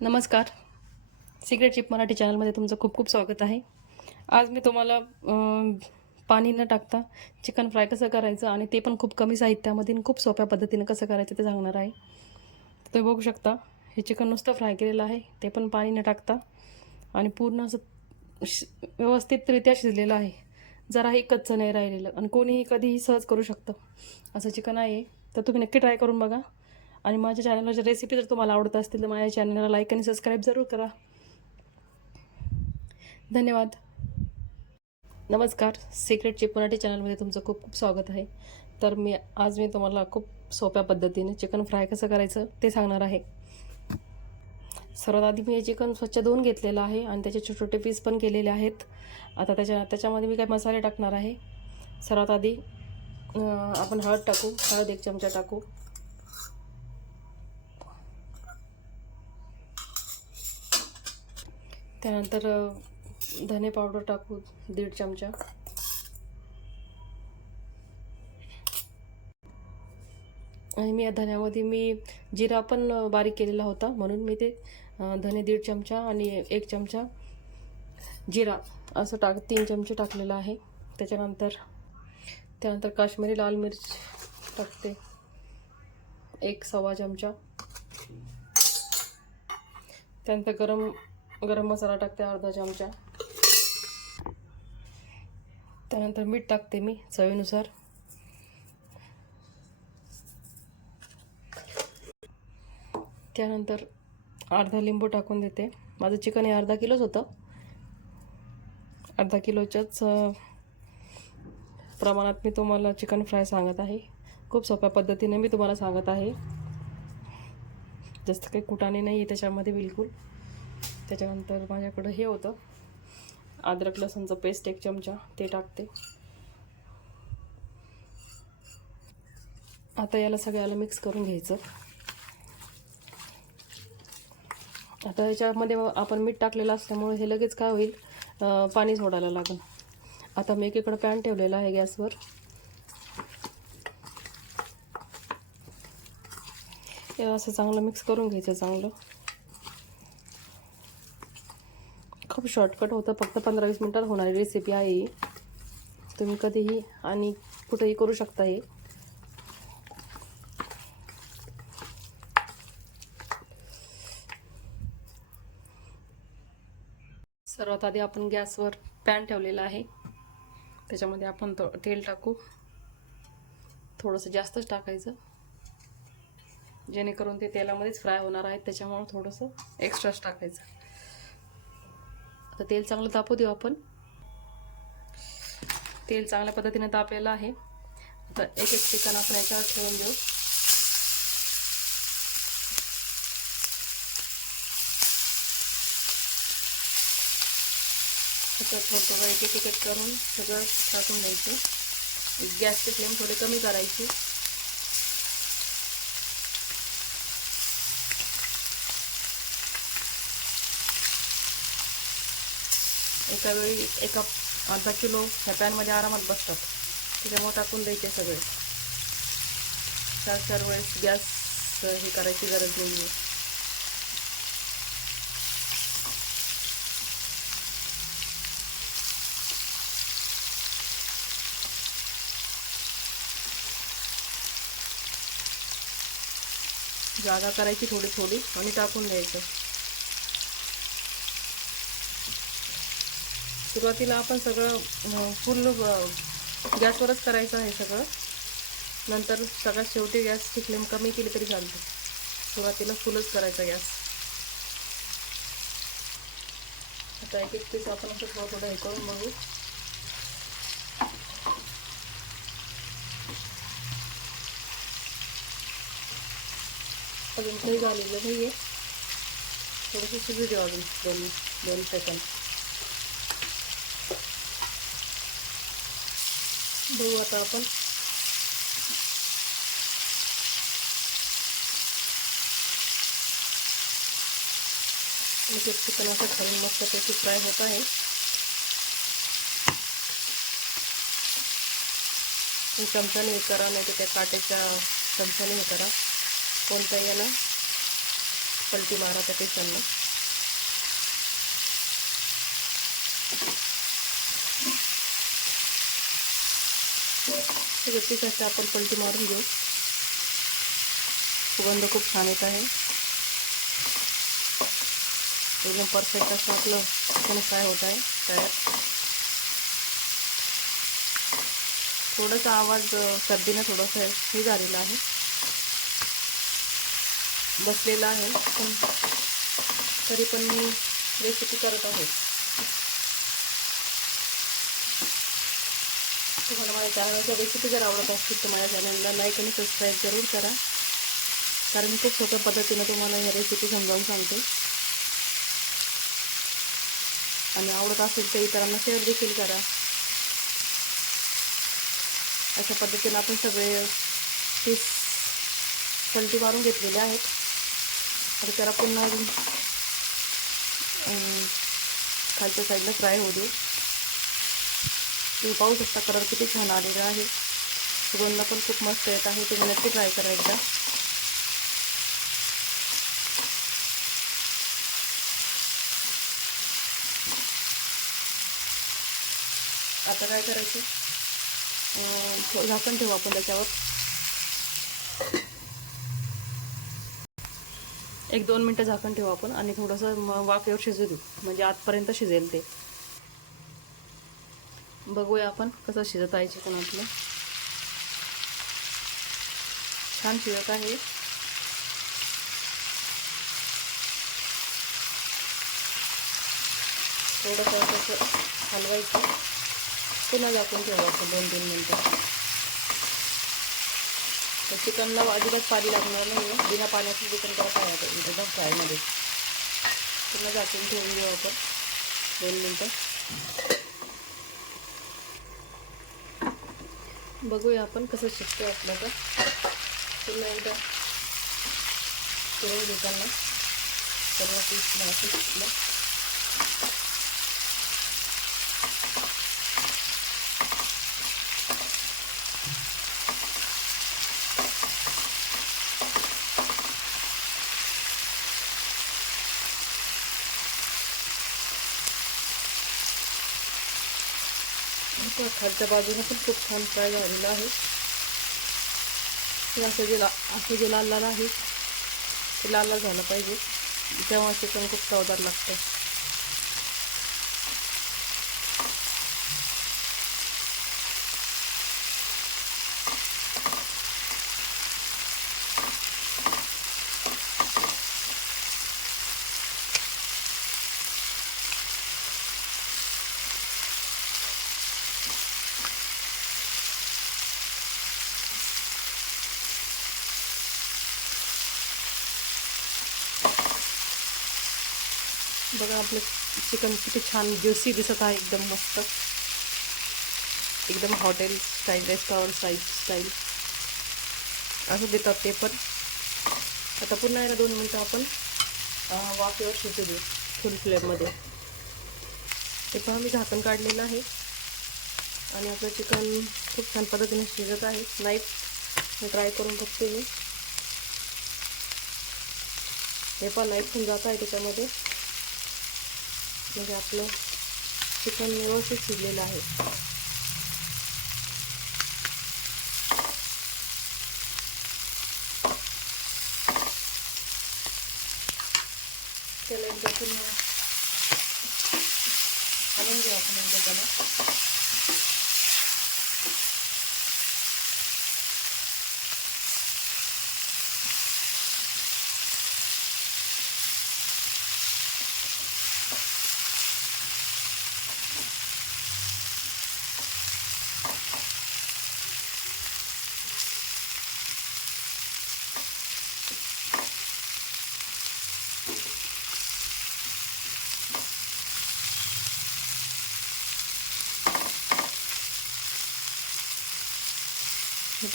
नमस्कार. Secret chip Marathi चॅनलमध्ये तुमचं खूप खूप स्वागत आहे. आज मी तुम्हाला पाणी न टाकता चिकन फ्राय कसं करायचं आणि ते पण खूप कमी साहित्यामध्ये आणि खूप सोप्या पद्धतीनं कसं करायचं ते सांगणार आहे. तुम्ही बघू शकता हे चिकन नुसतं फ्राय केलेलं आहे ते पण पाणी न टाकता आणि पूर्ण असं शि व्यवस्थितरित्या शिजलेलं आहे. जराही कच्चं नाही राहिलेलं आणि कोणीही कधीही सहज करू शकतं. असं चिकन आहे तर तुम्ही नक्की ट्राय करून बघा. आणि माझ्या चॅनलच्या रेसिपी जर तुम्हाला आवडत असतील तर माझ्या चॅनलला लाईक आणि सबस्क्राईब जरूर करा. धन्यवाद. नमस्कार. सिक्रेट चिप चॅनलमध्ये तुमचं खूप खूप स्वागत आहे. तर मी आज मी तुम्हाला खूप सोप्या पद्धतीने चिकन फ्राय कसं करायचं ते सांगणार आहे. सर्वात आधी मी हे चिकन स्वच्छ धुवून घेतलेलं आहे आणि त्याचे छोटे छोटे पीस पण केलेले आहेत. आता त्याच्या त्याच्यामध्ये मी काय मसाले टाकणार आहे. सर्वात आधी आपण हळद टाकू हळद एक चमचा टाकू. त्यानंतर धने पावडर टाकू दीड चमचा. आणि मी या धन्यामध्ये मी जिरा पण बारीक केलेला होता. म्हणून मी ते धने दीड चमचा आणि एक चमचा जिरा असं टाक तीन चमचे टाकलेलं आहे. त्याच्यानंतर त्यानंतर काश्मीरी लाल मिरच टाकते. एक सव्वा चमचा. त्यानंतर गरम गरम मसाला टाकते अर्धा चमचा. त्यानंतर मीठ टाकते मी चवीनुसार. त्यानंतर अर्धा लिंबू टाकून देते. माझं चिकन हे अर्धा किलोच होतं. अर्धा किलोच्याच प्रमाणात मी तुम्हाला चिकन फ्राय सांगत आहे. खूप सोप्या पद्धतीने मी तुम्हाला सांगत आहे. जास्त काही कुटाने नाही आहे त्याच्यामध्ये बिलकुल. त्याच्यानंतर माझ्याकडं हे होतं. अद्रक लसूणचं पेस्ट एक चमचा ते टाकते. आता याला सगळ्याला मिक्स करून घ्यायचं. आता याच्यामध्ये आपण मीठ टाकलेलं असल्यामुळे हे लगेच काय होईल? पाणी सोडायला लागेल. आता मी एकीकडं पॅन ठेवलेला आहे गॅसवर. याला असं चांगलं मिक्स करून घ्यायचं चांगलं. खूप शॉर्टकट होतं. फक्त पंधरा वीस मिनटात होणारी रेसिपी आहे तुम्ही कधीही आणि कुठेही करू शकता हे. सर्वात आधी आपण गॅसवर पॅन ठेवलेला आहे. त्याच्यामध्ये आपण तो तेल टाकू. थोडंसं जास्तच टाकायचं. जेणेकरून ते तेलामध्येच फ्राय होणार आहेत त्याच्यामुळं थोडंसं एक्स्ट्राच टाकायचं. आता तेल चांगलं तापू देऊ आपण. तेल चांगल्या पद्धतीने तापलेलं आहे. आता एक एक ठिकाण आपण याच्यावर ठेवून देऊ. थोडं एक एक करून सगळं टाकून द्यायचं गॅसची फ्लेम थोडी कमी करायची. एका वेळी एका अर्धा किलो ह्या पॅनमध्ये आरामात बसतात. त्याच्यामुळे टाकून द्यायचे सगळे. चार चार वेळेस गॅस हे करायची गरज नाही आहे जागा करायची थोडी थोडी आणि टाकून द्यायचं. सुरुवातीला आपण सगळं फुल गॅसवरच करायचं आहे सगळं. नंतर सगळ्यात शेवटी गॅसची फ्लेम कमी केली तरी चालते. सुरुवातीला फुलच करायचा गॅस. आता एक एक पीस आपण असं थोडं थोडं हे करून बघू. अजून काही झालेलं नाही आहे थोडंसं शिजू देऊ अजून दोन दोन सेकंद बघू आता आपण एक एक चिकन असं खालून मस्तपैकी फ्राय होत आहे तुम्ही चमच्याने हे करा नाही तर त्या काट्याच्या चमच्याने हे करा कोणत्या याला पलटी मारा त्या पेशंटनं ठीक आहे आपण पलटी मारून घेऊ. सुगंध खूप छान येत आहे. एकदम परफेक्ट असं आपलं चिकन फ्राय होत आहे. तयार थोडासा आवाज सर्दीनं थोडंसं हे झालेला आहे. बसलेला आहे. पण तरी पण मी रेसिपी करत आहे. तुम्हाला चॅनलच्या रेसिपी जर आवडत असतील तर माझ्या चॅनलला लाईक आणि सबस्क्राईब जरूर करा. कारण मी खूप सोप्या पद्धतीनं तुम्हाला ह्या रेसिपी समजावून सांगते. आणि आवडत असेल तर इतरांना शेअर देखील करा. अशा पद्धतीनं आपण सगळे पीस पलटी मारून घेतलेले आहेत. तर त्याला पुन्हा खालच्या साईडला फ्राय होऊ देऊ. तुम्ही पाहू शकता कलर किती छान आलेला आहे. सुगंध पण खूप मस्त येत आहे. तुम्ही नक्की ट्राय करा एकदा. आता काय करायचं? झाकण ठेवू आपण त्याच्यावर. एक दोन मिनटं झाकण ठेवू आपण आणि थोडंसं म- वाफेवर शिजू देऊ. म्हणजे आतपर्यंत शिजेल ते. बघूया आपण कसं शिजत आहे चिकन आपलं छान शिजत आहे. थोडंसं असं हलवायचं. पुन्हा झाकून ठेवायचं दोन तीन मिनटं. तर चिकनला अजिबात पाणी लागणार नाही आहे बिना पाण्याचं चिकन करता आहे एकदम फ्रायमध्ये. पुन्हा झाकून ठेवून घेऊ आपण. दोन मिनटं. बघूया आपण कसं शिकतो आपलं तर. पुन्हा एकदा करून घेताना सर्व पीस असं शिकलं. आता खालच्या बाजूने पण खूप छान फ्राय झालेला आहे. हे असं जे ला असं जे लाल लाल आहे ते लाल लाल झालं पाहिजे. तेव्हा चिकन खूप चवदार लागतं. बघा आपलं चिकन किती छान ज्युसी दिसत आहे एकदम मस्त. एकदम hotel style restaurant style style असं देतात ते पण. आता पुन्हा एकदा दोन मिनटं आपण वाफेवर शिजू देऊ फुल फ्लेममध्ये ते पहा मी झाकण काढलेलं आहे. आणि आपलं चिकन खूप छान पद्धतीने शिजत आहे. नाईफ ट्राय करून बघते मी. हे पण नाईफ पण जात आहे त्याच्यामध्ये. म्हणजे आपलं चिकन व्यवस्थित शिजलेलं आहे त्याला एकदा पुन्हा आणून घेऊ आपण एकदा त्याला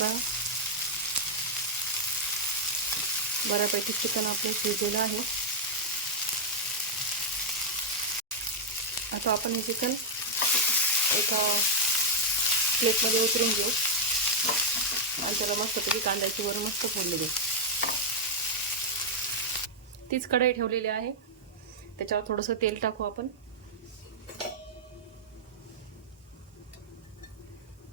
आता बऱ्यापैकी चिकन आपलं शिजलेलं आहे. आता आपण हे चिकन एका प्लेटमध्ये उतरून घेऊ. आणि त्याला मस्तपैकी कांद्याची वरून मस्त फोडली देऊ. तीच कढई ठेवलेली आहे. त्याच्यावर थोडंसं तेल टाकू आपण.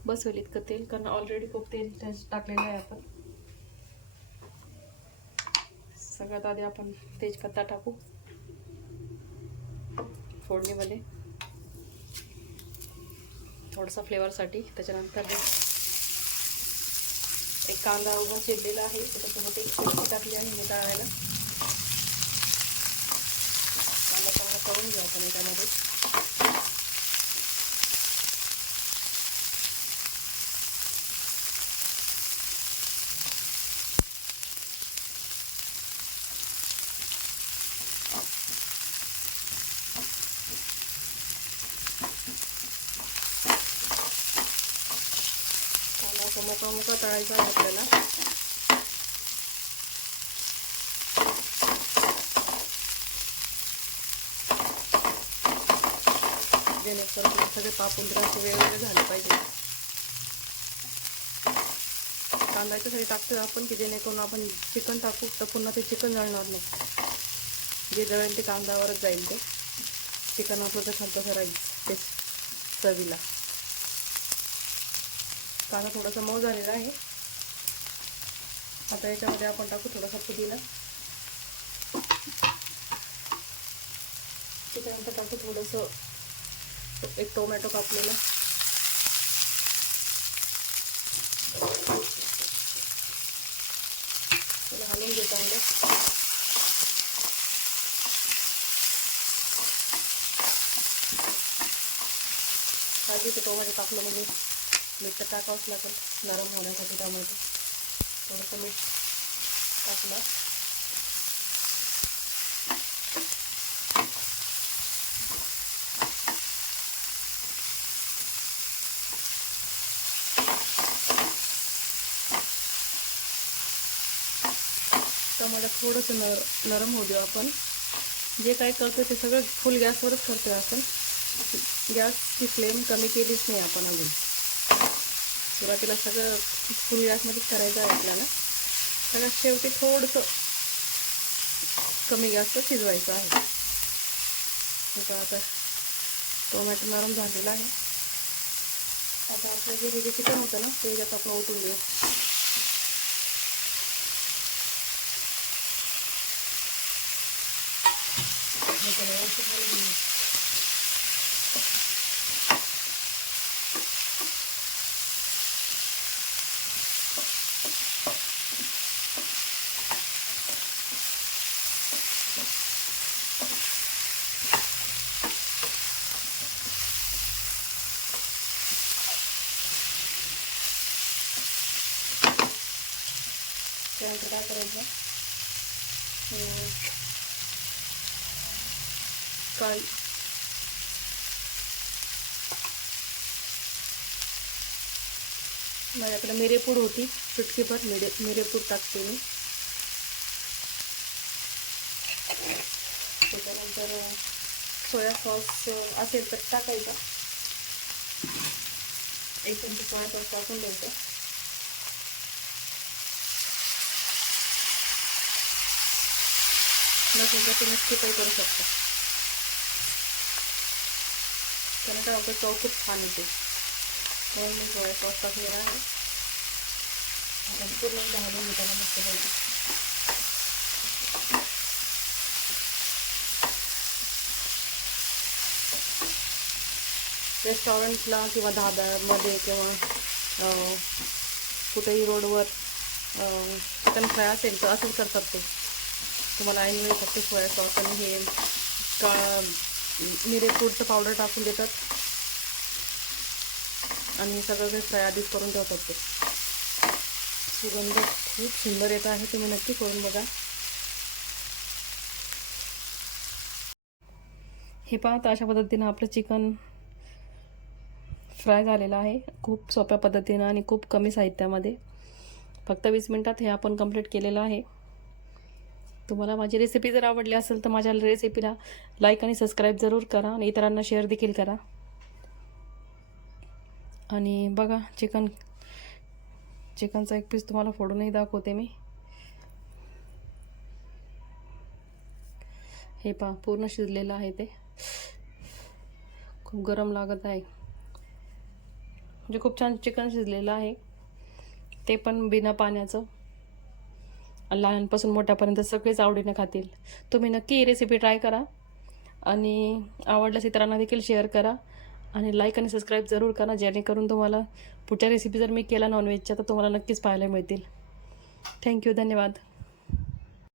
बसवलीत का इतकं तेल कारण ऑलरेडी खूप तेल टाकलेलं आहे आपण. सगळ्यात आधी आपण तेजपत्ता टाकू. फोडणीमध्ये. थोडासा फ्लेवरसाठी त्याच्यानंतर एक कांदा उभा चिरलेला आहे. त्याच्यासोबत एक मिरची टाकली आहे हे कांदा चांगला करून घ्या आपण त्यामध्ये. तो मुका मोकळा मोकळा तळायचा आहे आपल्याला. जेणेकरून सगळे पापून वेगवेगळे झाले पाहिजे. कांदा याच्यासाठी टाकतो आपण की जेणेकरून आपण चिकन टाकू तर पुन्हा ते चिकन जळणार नाही. जे जळेल ते कांद्यावरच जाईल ते. चिकन आपलं तर राहील ते चवीला. कांदा थोडासा मऊ झालेला आहे. आता याच्यामध्ये आपण टाकू थोडासा पुदिना. त्याच्यानंतर टाकू थोडंसं एक टोमॅटो कापलेला. त्याला हलवून घेतो टोमॅटो टाकलं म्हणजे मीठ तर टाकावंच लागेल. नरम होण्यासाठी टोमॅटो थोडंसं मीठ टाकलं. टमाटर थोडंसं नर नरम होऊ देऊ आपण. जे काय करतो ते सगळं फुल गॅसवरच करतो आपण. गॅसची फ्लेम कमी केलीच नाही आपण अजून. सुरुवातीला सगळं फुल गॅसमध्येच करायचं आहे आपल्याला. सगळ्यात शेवटी थोडंसं कमी गॅसचं शिजवायचं आहे. आता आता टोमॅटो नरम झालेला आहे. आता आपलं जे हे जे चिकन होतं ना ते याच्यात आपण ओतून घेऊ. त्यानंतर काय करायचं? काळी माझ्याकडे मिरेपूड होती चुटकीभर मिरे मिरेपूड टाकते मी. त्याच्यानंतर सोया सॉस असेल तर टाकायचा. एक चमचा सोया सॉस टाकून द्यायचं. नसेल तर तुम्ही स्किपही करू शकता. त्याने काय होतं चव खूप छान येते. म्हणून मी सोया सॉस टाकलेला आहे. आता पूर्ण रोडवर चिकन फ्राय असेल तर असंच ते. तुम्हाला ऐनवेळी फक्त सोया सॉस आणि हे का मिरेपूडचं पावडर टाकून देतात. आणि हे सगळं काही फ्राय आधीच करून ठेवतात ते सुगंध खूप सुंदर येत आहे तुम्ही नक्की करून बघा. हे पाहता अशा पद्धतीनं आपलं चिकन फ्राय झालेलं आहे. खूप सोप्या पद्धतीनं आणि खूप कमी साहित्यामध्ये. फक्त वीस मिनटात हे आपण कंप्लीट केलेलं आहे. तुम्हाला माझी रेसिपी जर आवडली असेल तर माझ्या रेसिपीला लाईक आणि सबस्क्राईब जरूर करा आणि इतरांना शेअर देखील करा. आणि बघा चिकन चिकनचा एक पीस तुम्हाला फोडूनही दाखवते मी. हे पहा पूर्ण शिजलेलं आहे ते. खूप गरम लागत आहे. म्हणजे खूप छान चिकन शिजलेलं आहे. ते पण बिना पाण्याचं. लहानपासून मोठ्यापर्यंत सगळेच आवडीनं खातील. तुम्ही नक्की ही रेसिपी ट्राय करा आणि आवडल्यास इतरांना देखील शेअर करा आणि लाईक आणि सबस्क्राईब जरूर करा जेणेकरून तुम्हाला पुढच्या रेसिपी जर मी केला नॉनव्हेजच्या तर तुम्हाला नक्कीच पाहायला मिळतील. थँक्यू धन्यवाद.